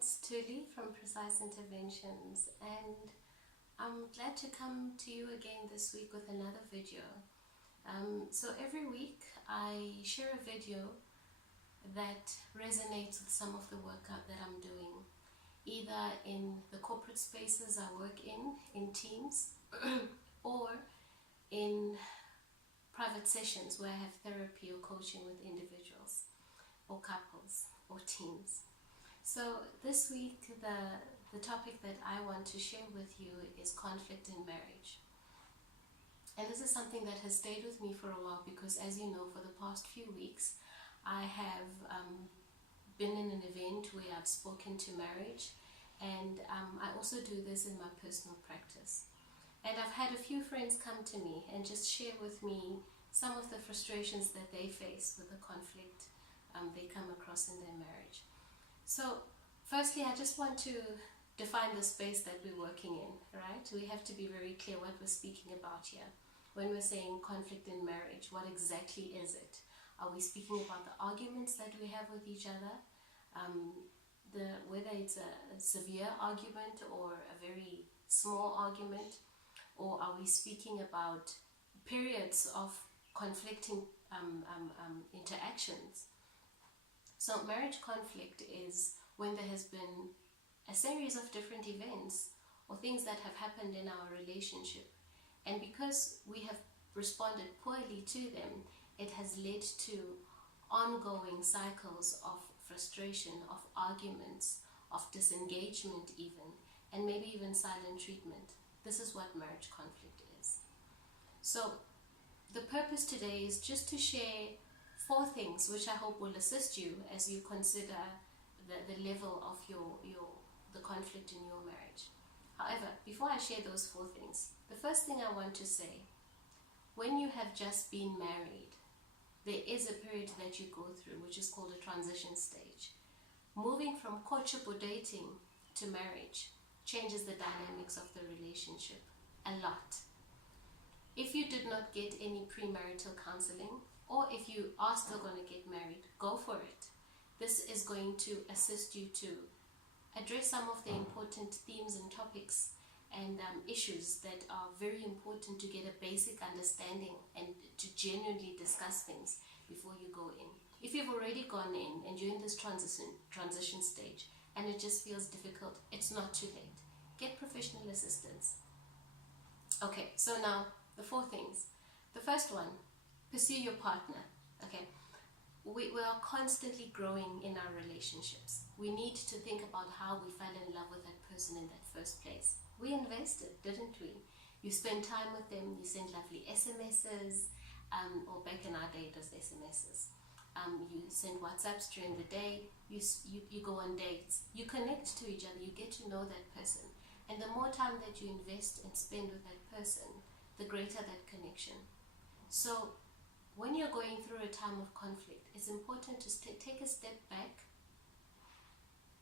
it's Tuli from Precise Interventions, and I'm glad to come to you again this week with another video. So every week I share a video that resonates with some of the work that I'm doing, either in the corporate spaces I work in teams, or in private sessions where I have therapy or coaching with individuals or couples or teams. So this week the topic that I want to share with you is conflict in marriage. And this is something that has stayed with me for a while because, as you know, for the past few weeks I have been in an event where I've spoken to marriage, and I also do this in my personal practice. And I've had a few friends come to me and just share with me some of the frustrations that they face with the conflict they come across in their marriage. So firstly, I just want to define the space that we're working in, right? We have to be very clear what we're speaking about here. When we're saying conflict in marriage, what exactly is it? Are we speaking about the arguments that we have with each other? Whether it's a severe argument or a very small argument, or are we speaking about periods of conflicting interactions? So marriage conflict is when there has been a series of different events or things that have happened in our relationship, and because we have responded poorly to them, it has led to ongoing cycles of frustration, of arguments, of disengagement even, and maybe even silent treatment. This is what marriage conflict is. So the purpose today is just to share 4 things which I hope will assist you as you consider the level of the conflict in your marriage. However, before I share those 4 things, the first thing I want to say, when you have just been married, there is a period that you go through which is called a transition stage. Moving from courtship or dating to marriage changes the dynamics of the relationship a lot. If you did not get any premarital counseling, or if you are still going to get married, go for it. This is going to assist you to address some of the important themes and topics and issues that are very important to get a basic understanding and to genuinely discuss things before you go in. If you've already gone in and you're in this transition stage and it just feels difficult, it's not too late. Get professional assistance. Okay, so now the 4 things. The first one, pursue your partner. Okay, we are constantly growing in our relationships. We need to think about how we fell in love with that person in that first place. We invested, didn't we? You spend time with them, you send lovely SMSs, or back in our day it was SMSs. You send WhatsApps during the day, you go on dates, you connect to each other, you get to know that person. And the more time that you invest and spend with that person, the greater that connection. So when you're going through a time of conflict, it's important to take a step back,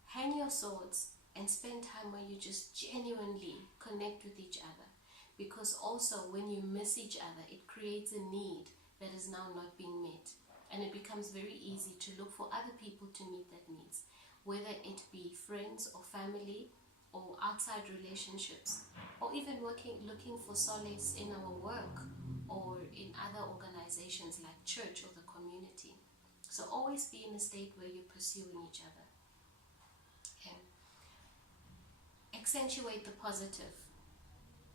hang your swords, and spend time where you just genuinely connect with each other. Because also when you miss each other, it creates a need that is now not being met. And it becomes very easy to look for other people to meet that needs, whether it be friends or family or outside relationships, or even looking for solace in our work or in other organizations like church or the community. So always be in a state where you're pursuing each other. Okay. Accentuate the positive.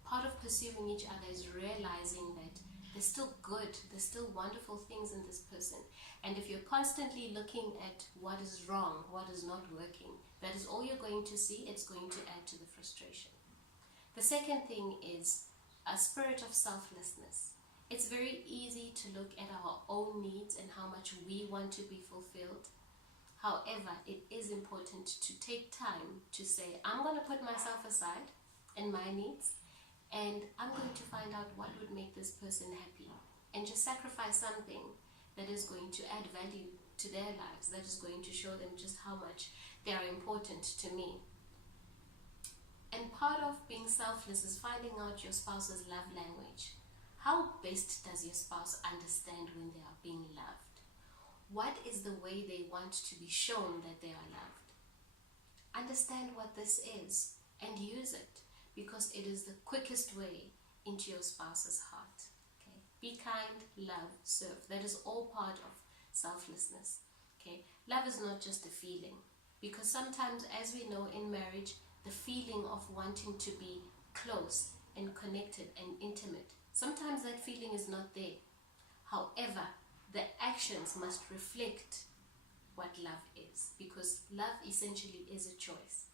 Part of pursuing each other is realizing that there's still good, there's still wonderful things in this person. And if you're constantly looking at what is wrong, what is not working, that is all you're going to see. It's going to add to the frustration. The second thing is a spirit of selflessness. It's very easy to look at our own needs and how much we want to be fulfilled. However, it is important to take time to say, I'm going to put myself aside and my needs, and I'm going to find out what would make this person happy, and just sacrifice something that is going to add value to their lives, that is going to show them just how much they are important to me. And part of being selfless is finding out your spouse's love language. How best does your spouse understand when they are being loved? What is the way they want to be shown that they are loved? understand what this is and use it, because it is the quickest way into your spouse's heart. Okay? Be kind, love, serve. That is all part of selflessness. Okay? Love is not just a feeling, because sometimes, as we know in marriage, the feeling of wanting to be close and connected and intimate, sometimes that feeling is not there. However, the actions must reflect what love is, because love essentially is a choice.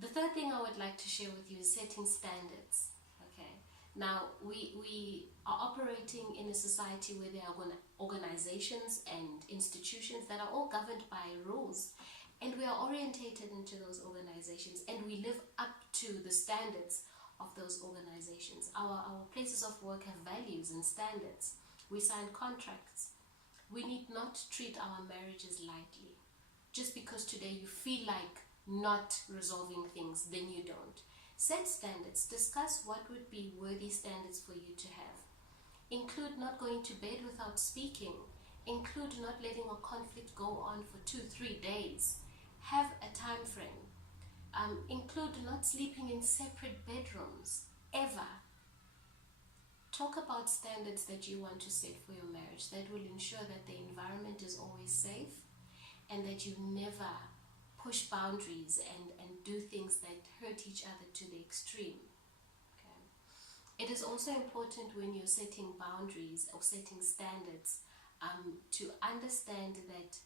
The third thing I would like to share with you is setting standards. Okay, now we are operating in a society where there are organizations and institutions that are all governed by rules, and we are orientated into those organizations, and we live up to the standards of those organizations. Our places of work have values and standards. We sign contracts. We need not treat our marriages lightly. Just because today you feel like not resolving things, then you don't. Set standards. Discuss what would be worthy standards for you to have. Include not going to bed without speaking. Include not letting a conflict go on for 2-3 days. Have a time frame. Include not sleeping in separate bedrooms, ever. Talk about standards that you want to set for your marriage that will ensure that the environment is always safe, and that you never push boundaries and do things that hurt each other to the extreme. Okay? It is also important when you're setting boundaries or setting standards to understand that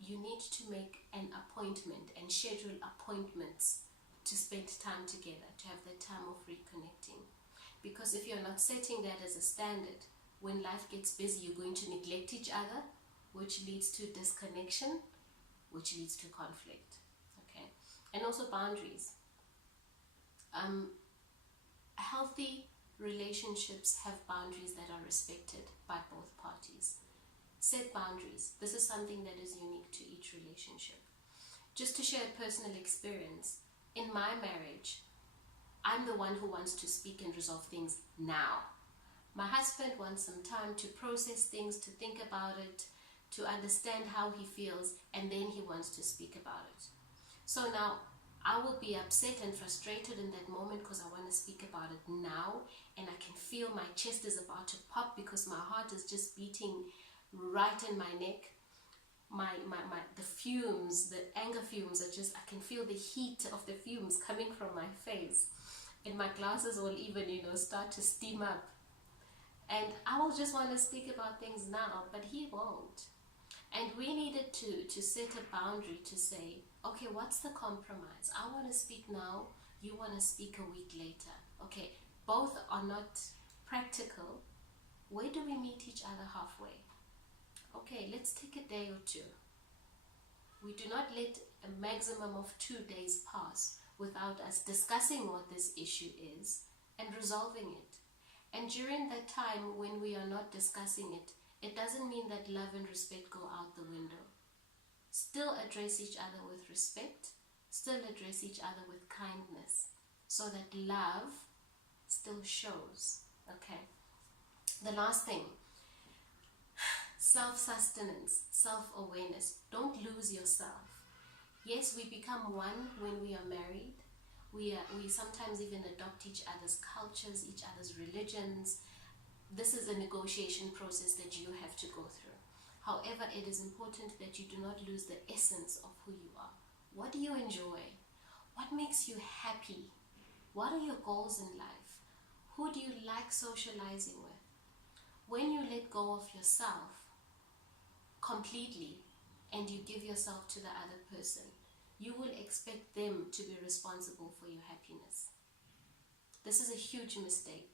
you need to make an appointment and schedule appointments to spend time together, to have the time of reconnecting. Because if you're not setting that as a standard, when life gets busy, you're going to neglect each other, which leads to disconnection, which leads to conflict. Okay, and also boundaries. Healthy relationships have boundaries that are respected by both parties. Set boundaries. This is something that is unique to each relationship. Just to share a personal experience, in my marriage, I'm the one who wants to speak and resolve things now. My husband wants some time to process things, to think about it, to understand how he feels, and then he wants to speak about it. So now I will be upset and frustrated in that moment because I want to speak about it now, and I can feel my chest is about to pop because my heart is just beating right in my neck. The fumes, the anger fumes are just, I can feel the heat of the fumes coming from my face, and my glasses will even, start to steam up. And I will just want to speak about things now, but he won't. And we needed to set a boundary to say, okay, what's the compromise? I want to speak now, you want to speak a week later. Okay, both are not practical. Where do we meet each other halfway? Okay, let's take a day or two. We do not let a maximum of 2 days pass without us discussing what this issue is and resolving it. And during that time when we are not discussing it, it doesn't mean that love and respect go out the window. Still address each other with respect, still address each other with kindness, so that love still shows. Okay. The last thing, self-sustenance, self-awareness. Don't lose yourself. Yes, we become one when we are married. We sometimes even adopt each other's cultures, each other's religions. This is a negotiation process that you have to go through. However, it is important that you do not lose the essence of who you are. What do you enjoy? What makes you happy? What are your goals in life? Who do you like socializing with? When you let go of yourself completely and you give yourself to the other person, you will expect them to be responsible for your happiness. This is a huge mistake.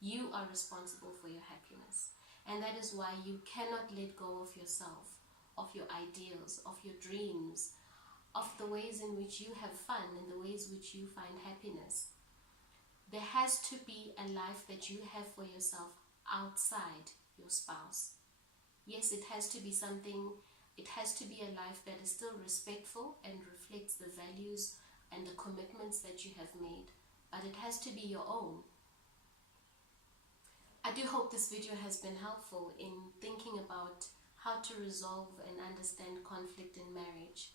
You are responsible for your happiness. And that is why you cannot let go of yourself, of your ideals, of your dreams, of the ways in which you have fun and the ways which you find happiness. There has to be a life that you have for yourself outside your spouse. Yes, it has to be a life that is still respectful and reflects the values and the commitments that you have made, but it has to be your own. I do hope this video has been helpful in thinking about how to resolve and understand conflict in marriage.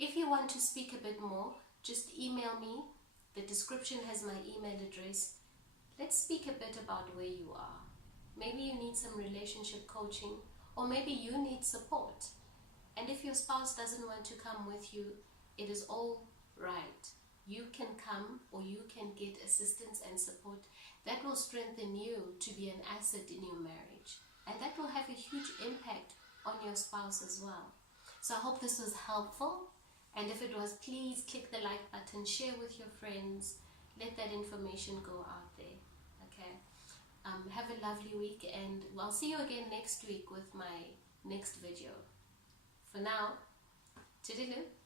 If you want to speak a bit more, just email me. The description has my email address. Let's speak a bit about where you are. Maybe you need some relationship coaching, or maybe you need support. And if your spouse doesn't want to come with you, it is all right. You can come, or you can get assistance and support that will strengthen you to be an asset in your marriage. And that will have a huge impact on your spouse as well. So I hope this was helpful. And if it was, please click the like button, share with your friends, let that information go out there. Okay. Have a lovely week, and I'll see you again next week with my next video. For now, toodaloo.